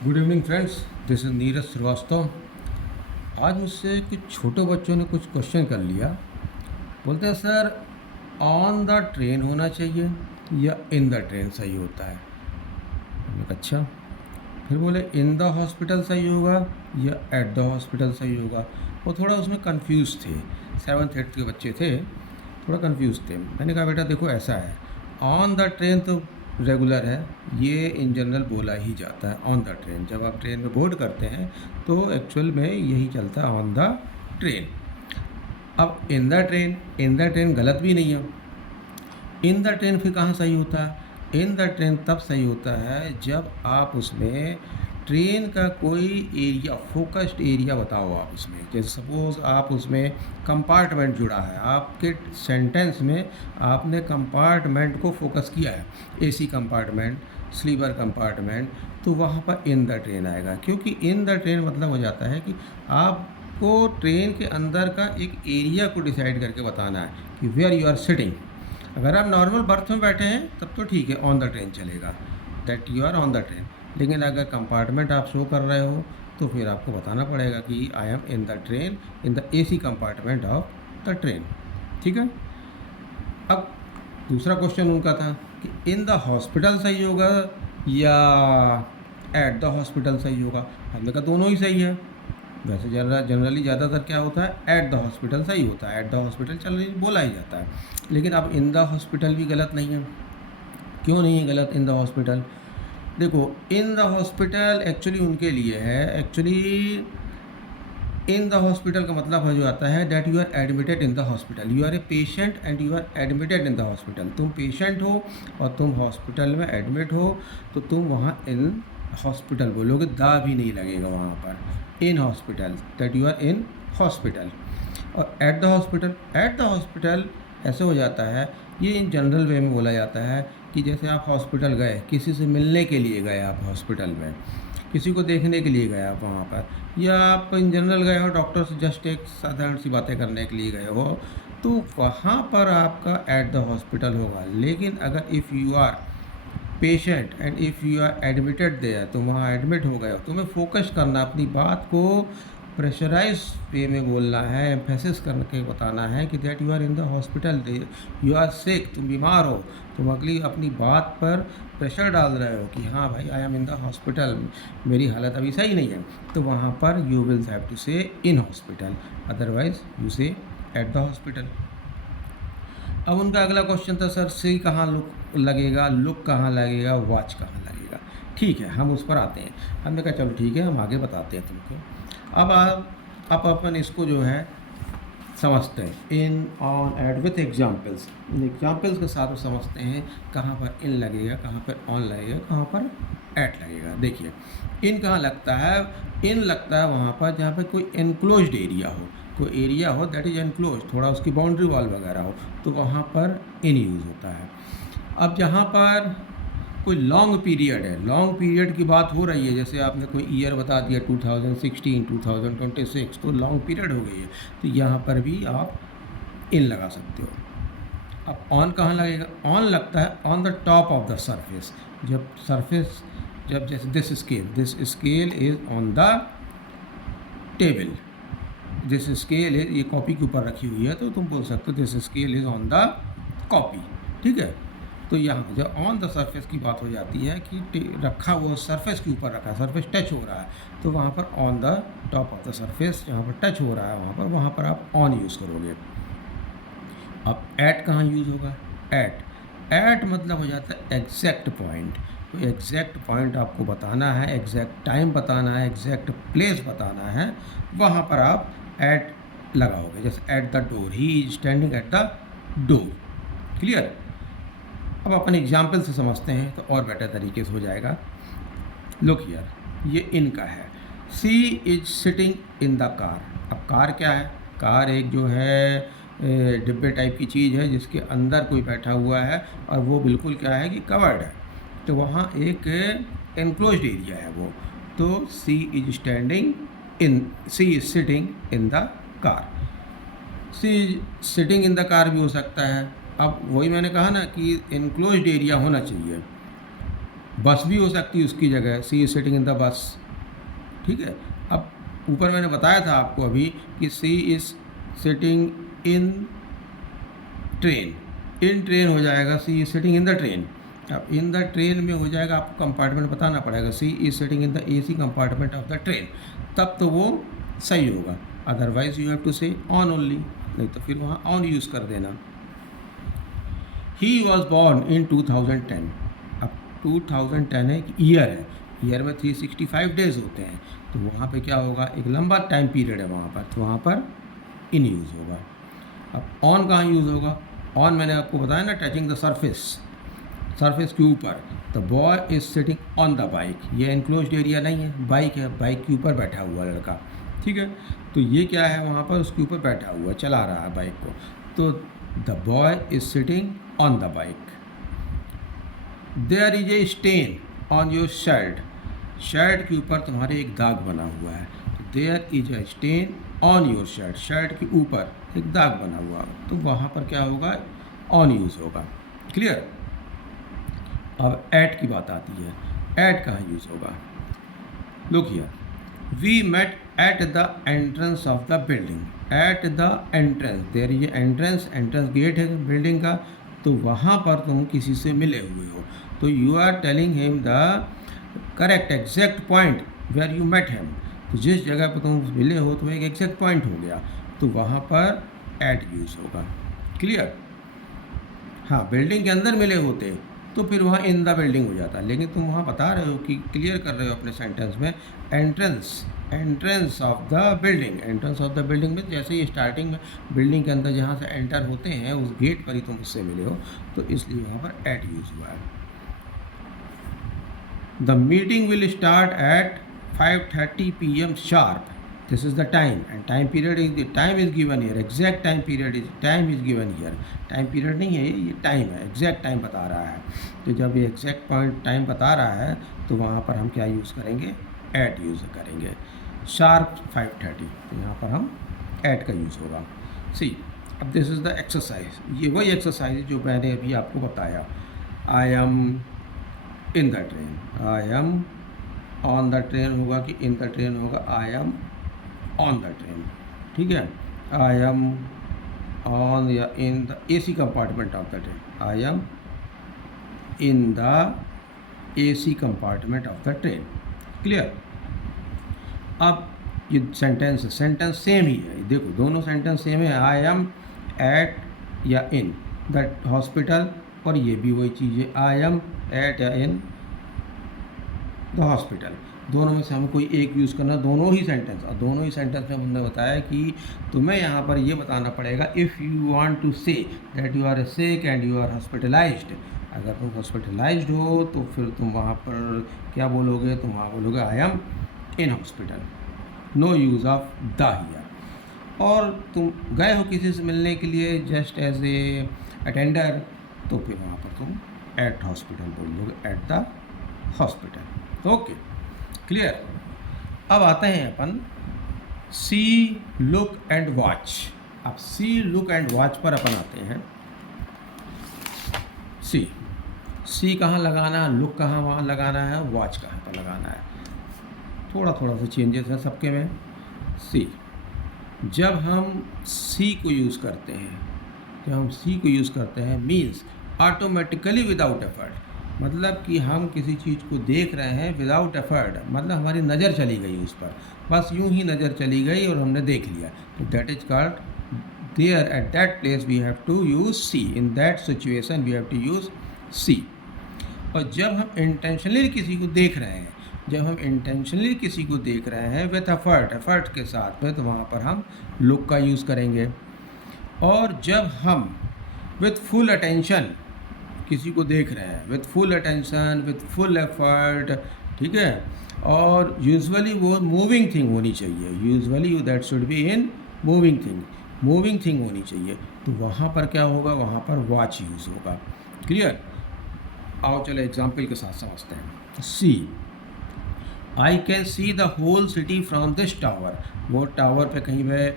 Good evening friends, this is Neeraj Shrivastava. आज मुझसे कुछ छोटे बच्चों ने कुछ क्वेश्चन कर लिया। बोलते हैं सर, ऑन द ट्रेन होना चाहिए या इन द ट्रेन सही होता है। मैंने कहा अच्छा। फिर बोले इन द हॉस्पिटल सही होगा या एट द हॉस्पिटल सही होगा। वो थोड़ा उसमें कंफ्यूज थे, 7th 8th के बच्चे थे, थोड़ा कंफ्यूज थे। मैंने कहा बेटा देखो ऐसा है, ऑन द ट्रेन तो रेगुलर है, ये इन जनरल बोला ही जाता है ऑन द ट्रेन। जब आप ट्रेन में बोर्ड करते हैं तो एक्चुअल में यही चलता है ऑन द ट्रेन। अब इन द ट्रेन गलत भी नहीं है। इन द ट्रेन फिर कहाँ सही होता है? इन द ट्रेन तब सही होता है जब आप उसमें ट्रेन का कोई एरिया, फोकस्ड एरिया बताओ आप उसमें। जैसे सपोज़ आप उसमें कंपार्टमेंट जुड़ा है, आपके सेंटेंस में आपने कंपार्टमेंट को फोकस किया है, एसी कंपार्टमेंट, स्लीपर कंपार्टमेंट, तो वहाँ पर इन द ट्रेन आएगा। क्योंकि इन द ट्रेन मतलब हो जाता है कि आपको ट्रेन के अंदर का एक एरिया को डिसाइड करके बताना है कि वेयर यू आर सिटिंग। अगर आप नॉर्मल बर्थ में बैठे हैं तब तो ठीक है, ऑन द ट्रेन चलेगा, that you are on the train. लेकिन अगर कंपार्टमेंट आप शो कर रहे हो तो फिर आपको बताना पड़ेगा कि आई am in the train, in the AC compartment of the train. ठीक है। अब दूसरा क्वेश्चन उनका था कि इन द हॉस्पिटल सही होगा या एट द हॉस्पिटल सही होगा। हमने कहा दोनों ही सही है। वैसे जनरली ज़्यादातर क्या होता है, एट द हॉस्पिटल सही होता है, एट द हॉस्पिटल चल बोला ही जाता है। लेकिन अब इन द हॉस्पिटल भी गलत नहीं है। क्यों नहीं है गलत इन द हॉस्पिटल? देखो, इन द हॉस्पिटल एक्चुअली उनके लिए है। एक्चुअली इन द हॉस्पिटल का मतलब हो जाता है that you are admitted in the hospital, you are a patient and you are admitted in the hospital. तुम पेशेंट हो और तुम हॉस्पिटल में एडमिट हो, तो तुम वहाँ इन हॉस्पिटल बोलोगे, दा भी नहीं लगेगा वहाँ पर। In hospital, that you are in hospital. और एट द हॉस्पिटल ऐसे हो जाता है, ये इन जनरल वे में बोला जाता है कि जैसे आप हॉस्पिटल गए, किसी से मिलने के लिए गए आप हॉस्पिटल में, किसी को देखने के लिए गए आप वहाँ पर, या आप इन जनरल गए हो डॉक्टर से जस्ट एक साधारण सी बातें करने के लिए गए हो, तो वहाँ पर आपका एट द हॉस्पिटल होगा। लेकिन अगर if you are patient and if you are admitted there, तुम वहाँ एडमिट हो गए हो, तुम्हें फोकस करना, अपनी बात को प्रेशराइज वे में बोलना है, एम्फेसिस करके बताना है कि that you are in the hospital, you are sick, तुम बीमार हो, तुम अगली अपनी बात पर प्रेशर डाल रहे हो कि हाँ भाई आई एम इन द हॉस्पिटल, मेरी हालत अभी सही नहीं है, तो वहाँ पर यू विल हैव टू से इन हॉस्पिटल, अदरवाइज यू से एट द हॉस्पिटल। अब उनका अगला क्वेश्चन था सर, सी कहाँ लुक लगेगा, लुक कहाँ लगेगा, वॉच कहाँ लगेगा। ठीक है, हम उस पर आते हैं। हमने कहा चलो ठीक है, हम आगे बताते हैं तुमको। अब आप अपन इसको जो है समझते हैं, in on at with examples. इन एग्जाम्पल्स के साथ समझते हैं कहाँ पर इन लगेगा, कहाँ पर ऑन लगेगा, कहाँ पर एट लगेगा। देखिए, इन कहाँ लगता है? इन लगता है वहाँ पर जहाँ पर कोई एनक्लोज्ड एरिया हो, कोई एरिया हो दैट इज़ एनक्लोज, थोड़ा उसकी बाउंड्री वॉल वगैरह हो, तो वहाँ पर इन यूज़ होता है। अब जहाँ पर कोई लॉन्ग पीरियड है, लॉन्ग पीरियड की बात हो रही है, जैसे आपने कोई ईयर बता दिया 2016, 2026, तो लॉन्ग पीरियड हो गई है, तो यहाँ पर भी आप इन लगा सकते हो। अब ऑन कहाँ लगेगा? ऑन लगता है on the top of the surface. जब जैसे this scale is on the table, this scale is, ये कॉपी के ऊपर रखी हुई है, तो तुम बोल सकते हो this scale is on the copy. ठीक है। तो यहाँ जब ऑन द सरफेस की बात हो जाती है कि रखा हुआ सरफेस के ऊपर रखा, सरफेस टच हो रहा है, तो वहाँ पर on the top of the surface, जहाँ पर टच हो रहा है वहाँ पर आप ऑन यूज़ करोगे। अब एट कहाँ यूज़ होगा? एट मतलब हो जाता है एग्जैक्ट पॉइंट। तो एग्जैक्ट पॉइंट आपको बताना है, एग्जैक्ट टाइम बताना है, एग्जैक्ट प्लेस बताना है, वहाँ पर आप एट लगाओगे। जैसे at the door, he is standing at the door. Clear? अब अपन एग्जाम्पल से समझते हैं तो और बेटर तरीके से हो जाएगा। लुक हियर, ये इनका है, she is sitting in the car. अब कार क्या है? कार एक जो है डिब्बे टाइप की चीज़ है जिसके अंदर कोई बैठा हुआ है, और वो बिल्कुल क्या है कि कवर्ड है, तो वहाँ एक एनक्लोज्ड एरिया है वो। तो she is sitting in the car. She is sitting in the car भी हो सकता है। अब वही मैंने कहा ना कि एनक्लोज्ड एरिया होना चाहिए, बस भी हो सकती है उसकी जगह, she is sitting in the bus. ठीक है। अब ऊपर मैंने बताया था आपको अभी कि she is sitting in train, in train हो जाएगा she is sitting in the train. अब इन द ट्रेन में हो जाएगा, आपको कंपार्टमेंट बताना पड़ेगा, she is sitting in the AC compartment of the train, तब तो वो सही होगा। Otherwise you have to say on only, नहीं तो फिर वहाँ ऑन यूज़ कर देना। He was born in 2010। अब 2010 एक ईयर है, ईयर में 365 डेज होते हैं, तो वहाँ पे क्या होगा, एक लंबा टाइम पीरियड है वहाँ पर, तो वहाँ पर इन यूज़ होगा। अब ऑन कहाँ यूज़ होगा, ऑन मैंने आपको बताया ना, टचिंग द सरफेस, सरफेस के ऊपर। The boy is sitting on the bike, ये इनक्लोज्ड एरिया नहीं है, बाइक है, बाइक के ऊपर बैठा हुआ लड़का। ठीक है, तो ये क्या है, वहाँ पर उसके ऊपर बैठा हुआ चला रहा है बाइक को, तो the boy is sitting on the bike. There is a stain on your shirt, shirt के ऊपर तुम्हारे एक दाग बना हुआ है, तो there is a stain on your shirt, shirt के ऊपर एक दाग बना हुआ, तो वहाँ पर क्या होगा, ऑन यूज़ होगा। क्लियर। अब एट की बात आती है, एट कहाँ यूज़ होगा। Look here, we met at the entrance of the building, at the entrance, there is entrance, entrance gate है बिल्डिंग का, तो वहाँ पर तुम किसी से मिले हुए हो, तो you are telling him the correct exact point where you met him, तो जिस जगह पर तुम मिले हो तो एक एग्जैक्ट पॉइंट हो गया, तो वहाँ पर एट यूज़ होगा। क्लियर। हाँ, बिल्डिंग के अंदर मिले होते तो फिर वहाँ इन द बिल्डिंग हो जाता, लेकिन तुम वहाँ बता रहे हो कि क्लियर कर रहे हो अपने सेंटेंस में, entrance, entrance of the building, entrance of the building में जैसे ही स्टार्टिंग में बिल्डिंग के अंदर जहाँ से एंटर होते हैं उस गेट पर ही तुम उससे मिले हो, तो इसलिए वहाँ पर एट यूज़ हुआ है। The meeting will start at 5:30 PM sharp, this is the time and time period is, the time is given here, exact time period is, time is given here, time period नहीं है ये time है, exact time बता रहा है, तो जब ये exact point टाइम बता रहा है तो वहाँ पर हम क्या यूज़ करेंगे, एट यूज़ करेंगे, शार्प 5:30, तो यहाँ पर हम एट का यूज़ होगा। सी, अब दिस इज़ द एक्सरसाइज, ये वही एक्सरसाइज जो मैंने अभी आपको बताया, आई am in the train, I am on the train होगा कि इन द ट्रेन होगा, I am on the train. ठीक है, आई एम ऑन या इन the AC compartment of the train, I am in the AC compartment of the train. Clear. अब ये sentence same ही है, देखो दोनों सेंटेंस सेम है, आई एम एट या इन द हॉस्पिटल, और ये भी वही चीज़ है, आई एम एट या इन द हॉस्पिटल, दोनों में से हमें कोई एक यूज़ करना, दोनों ही सेंटेंस, और दोनों ही सेंटेंस में हमने बताया कि तुम्हें यहाँ पर ये बताना पड़ेगा, if you want to say that you are sick and you are hospitalized, अगर तुम हॉस्पिटलाइज्ड हो तो फिर तुम वहाँ पर क्या बोलोगे, तुम वहाँ बोलोगे I am in hospital, no use of the here. और तुम गए हो किसी से मिलने के लिए जस्ट एज ए अटेंडर, तो फिर वहाँ पर तुम एट हॉस्पिटल बोलोगे, eight the hospital. Okay, clear. अब आते हैं अपन सी, लुक एंड वॉच। अब सी, लुक एंड वॉच पर अपन आते हैं। सी कहाँ लगाना, लुक कहाँ वहाँ लगाना है, वॉच कहाँ पर लगाना है, थोड़ा थोड़ा सा चेंजेस है सबके में। सी, जब हम सी को यूज़ करते हैं, जब हम सी को यूज़ करते हैं मीन्स ऑटोमेटिकली विदाउट एफर्ट, मतलब कि हम किसी चीज़ को देख रहे हैं विदाउट एफर्ट, मतलब हमारी नज़र चली गई उस पर, बस यूं ही नज़र चली गई और हमने देख लिया, तो that is called, there at that place we have to use see, in that situation we have to use see. और जब हम इंटेंशनली किसी को देख रहे हैं, जब हम इंटेंशनली किसी को देख रहे हैं विथ एफर्ट, एफर्ट के साथ में, तो वहाँ पर हम लुक का यूज़ करेंगे। और जब हम विथ फुल अटेंशन किसी को देख रहे हैं, with full attention, with full effort, ठीक है, और यूजुअली वो मूविंग थिंग होनी चाहिए, usually that should be in moving thing, moving thing होनी चाहिए, तो वहाँ पर क्या होगा, वहाँ पर वॉच यूज़ होगा। क्लियर। आओ चलो एग्जाम्पल के साथ समझते हैं। See, I can see the whole city from this tower, वो टावर पे कहीं पे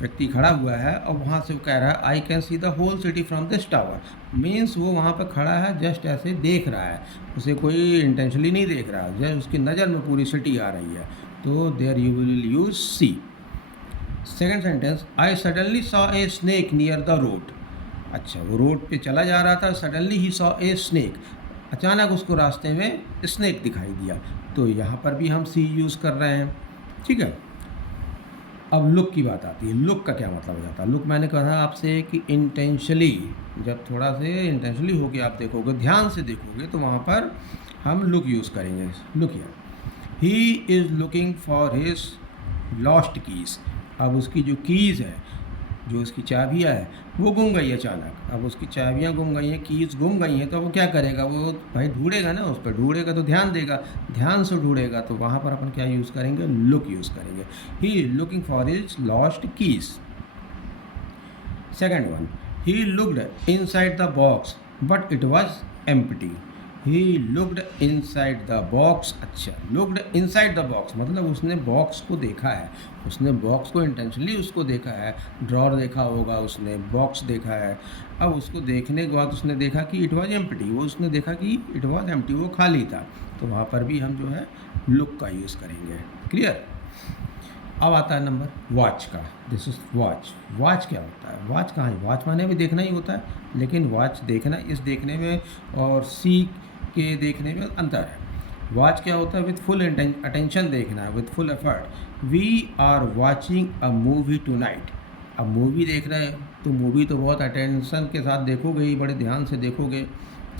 व्यक्ति खड़ा हुआ है और वहाँ से वो कह रहा है I can see the whole city from this tower, means वो वहाँ पर खड़ा है, जस्ट ऐसे देख रहा है, उसे कोई इंटेंशनली नहीं देख रहा, जस्ट उसकी नज़र में पूरी सिटी आ रही है, तो there you will use see. Second sentence, I suddenly saw a snake near the road. अच्छा, वो रोड पे चला जा रहा था, सडनली ही सॉ ए स्नेक, अचानक उसको रास्ते में स्नेक दिखाई दिया, तो यहाँ पर भी हम सी यूज़ कर रहे हैं। ठीक है, अब लुक की बात आती है। लुक का क्या मतलब हो जाता है? लुक मैंने कहा आपसे कि इंटेंशनली, जब थोड़ा से इंटेंशनली होके आप देखोगे, ध्यान से देखोगे, तो वहाँ पर हम लुक यूज़ करेंगे। Look here, he is looking for his lost keys. अब उसकी जो कीज़ है, जो उसकी चाबियाँ है, वो गुम गई अचानक। अब उसकी चाबियाँ गुम गई हैं, कीज़ गुम गई हैं, तो वो क्या करेगा? वो भाई ढूंढेगा ना, उस पर ढूंढेगा तो ध्यान देगा, ध्यान से ढूंढेगा, तो वहाँ पर अपन क्या यूज़ करेंगे? लुक यूज़ करेंगे। He is looking for his lost keys. Second one, he looked inside the box but it was empty. He looked inside the box. अच्छा, लुक्ड इनसाइड द बॉक्स मतलब उसने बॉक्स को देखा है, उसने box को intentionally उसको देखा है, ड्रॉर देखा होगा उसने, बॉक्स देखा है। अब उसको देखने के बाद उसने देखा कि इट वाज एम्प्टी, वो उसने देखा कि इट वाज एम्प्टी, वो खाली था, तो वहाँ पर भी हम जो है लुक का यूज़ करेंगे। क्लियर? अब आता है नंबर वॉच का। This is watch. वॉच क्या होता है? वॉच कहाँ है? वॉच माने भी देखना ही होता है, लेकिन वॉच देखना, इस देखने में और सी के देखने में अंतर है। वॉच क्या होता है? विथ फुल अटेंशन देखना है, with full effort. We are watching a movie tonight. अब मूवी देख रहे हैं तो मूवी तो बहुत अटेंशन के साथ देखोगे ही, बड़े ध्यान से देखोगे,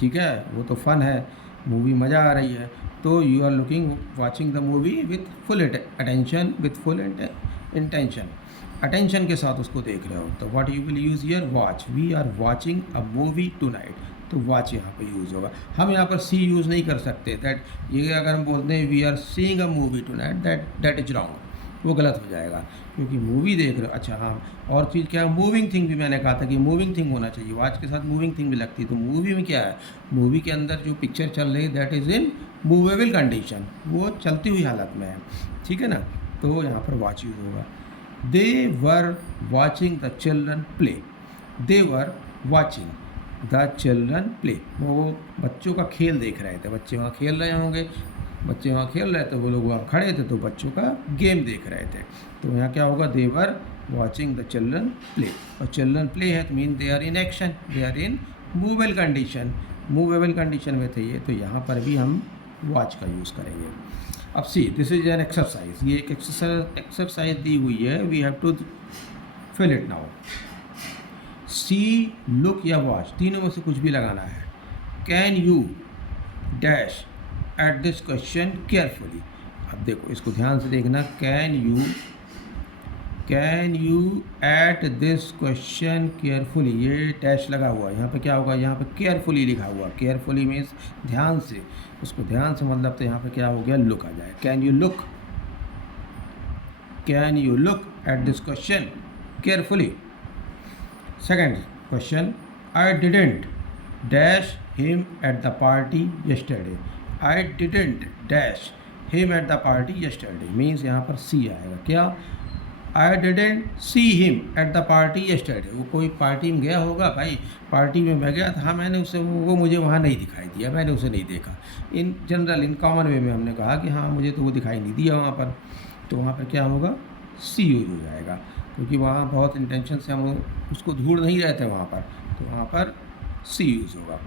ठीक है, वो तो फन है, मूवी मज़ा आ रही है, तो you are looking watching the movie with full attention, with full intention, attention के साथ उसको देख रहे हो, तो what you will use here? Watch. We are watching a movie tonight, तो वॉच यहाँ पे यूज़ होगा। हम यहाँ पर सी यूज़ नहीं कर सकते, दैट ये अगर हम बोलते हैं we are seeing a movie tonight, that is wrong, वो गलत हो जाएगा, क्योंकि मूवी देख रहे हो। अच्छा हाँ, और चीज़ क्या है? मूविंग थिंग भी मैंने कहा था कि मूविंग थिंग होना चाहिए, वॉच के साथ मूविंग थिंग भी लगती है, तो मूवी में क्या है? मूवी के अंदर जो पिक्चर चल रही है that is in movable condition, वो चलती हुई हालत में है, ठीक है ना, तो यहाँ पर वॉच यूज़ होगा। They were watching the children play. They were watching the children play, वो बच्चों का खेल देख रहे थे, बच्चे वहाँ खेल रहे होंगे, बच्चे वहाँ खेल रहे थे, वो लोग वहाँ खड़े थे, तो बच्चों का गेम देख रहे थे, तो यहाँ क्या होगा? They were watching the children play, और चिल्ड्रन प्ले है तो mean they are in action, they are in movable condition, movable condition में थे ये, तो यहाँ पर भी हम वॉच का यूज़ करेंगे। अब see, this is an exercise, ये एक एक्सरसाइज दी हुई है, we have to fill it now. See, look या वॉच, तीनों में से कुछ भी लगाना है। Can you dash at this question carefully. अब देखो, इसको ध्यान से देखना। Can you at this question carefully, ये डैश लगा हुआ है, यहाँ पे क्या होगा? यहाँ पे केयरफुली लिखा हुआ, केयरफुली मीन्स ध्यान से, उसको ध्यान से मतलब, तो यहाँ पे क्या हो गया? लुक आ जाए। Can you look at this question carefully. Second question, I didn't dash him at the party yesterday। I didn't dash him at the party yesterday means यहाँ पर सी आएगा। क्या? I didn't see him at the party yesterday। वो कोई party में गया होगा, भाई पार्टी में मैं गया था, मैंने उसे, वो मुझे वहाँ नहीं दिखाई दिया, मैंने उसे नहीं देखा। इन जनरल, इन कॉमन वे में हमने कहा कि हाँ मुझे तो वो दिखाई नहीं दिया वहाँ पर, तो वहाँ पर क्या होगा? सी यूज हो जाएगा, क्योंकि वहाँ बहुत इंटेंशन से हम उसको ढूंढ नहीं रहे थे वहाँ पर, तो वहाँ पर सी यूज होगा।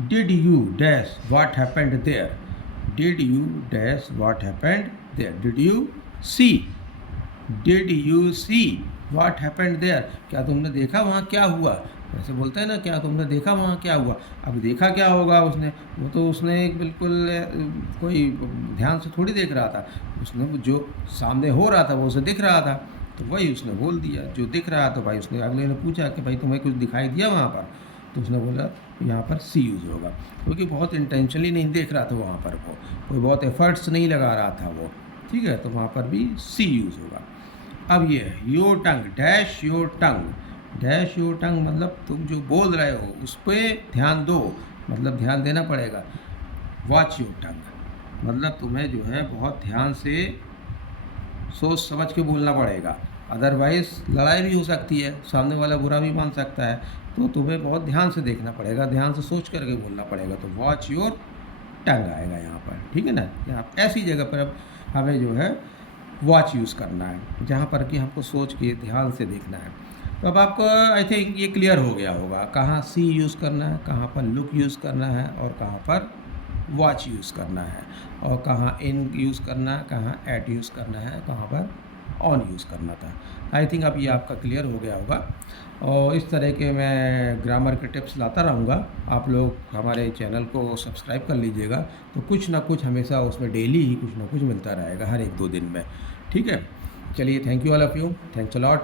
Did you dash what happened there. Did you dash what happened there. Did you see what happened there, क्या तुमने देखा वहाँ क्या हुआ? ऐसे बोलते हैं ना, क्या तुमने देखा वहाँ क्या हुआ? अब देखा क्या होगा उसने? वो तो उसने एक बिल्कुल कोई ध्यान से थोड़ी देख रहा था, उसने जो सामने हो रहा था वो उसे दिख रहा था, तो वही उसने बोल दिया जो दिख रहा। तो भाई उसने, अगले ने पूछा कि भाई तुम्हें कुछ दिखाई दिया वहाँ पर, तो उसने बोला यहाँ पर सी यूज़ होगा, क्योंकि बहुत इंटेंशनली नहीं देख रहा था वहाँ पर, वो कोई बहुत एफर्ट्स नहीं लगा रहा था वो, ठीक है, तो वहाँ पर भी सी यूज़ होगा। अब ये है your tongue dash your tongue. Dash your tongue मतलब तुम जो बोल रहे हो उस पर ध्यान दो, मतलब ध्यान देना पड़ेगा। वॉच योर टंग मतलब तुम्हें जो है बहुत ध्यान से सोच समझ के बोलना पड़ेगा। अदरवाइज़ लड़ाई भी हो सकती है, सामने वाला बुरा भी मान सकता है। तो तुम्हें बहुत ध्यान से देखना पड़ेगा, ध्यान से सोच करके बोलना पड़ेगा। तो वॉच योर टंग आएगा यहाँ पर, ठीक है ना। कि आप ऐसी जगह पर अब हमें जो है वॉच यूज़ करना है, जहाँ पर कि हमको सोच के ध्यान से देखना है। तो अब आपको आई थिंक ये क्लियर हो गया होगा, कहाँ सी यूज़ करना है, कहाँ पर लुक यूज़ करना है, और कहाँ पर वॉच यूज़ करना है, और कहाँ इन यूज़ करना है, कहाँ एट यूज़ करना है, कहाँ पर ऑन यूज़ करना था। आई थिंक अब ये आपका क्लियर हो गया होगा। और इस तरह के मैं ग्रामर के टिप्स लाता रहूँगा। आप लोग हमारे चैनल को सब्सक्राइब कर लीजिएगा, तो कुछ ना कुछ हमेशा उसमें डेली ही कुछ ना कुछ मिलता रहेगा, हर 1-2 दिन में। ठीक है, चलिए, thank you all of you, thanks a lot.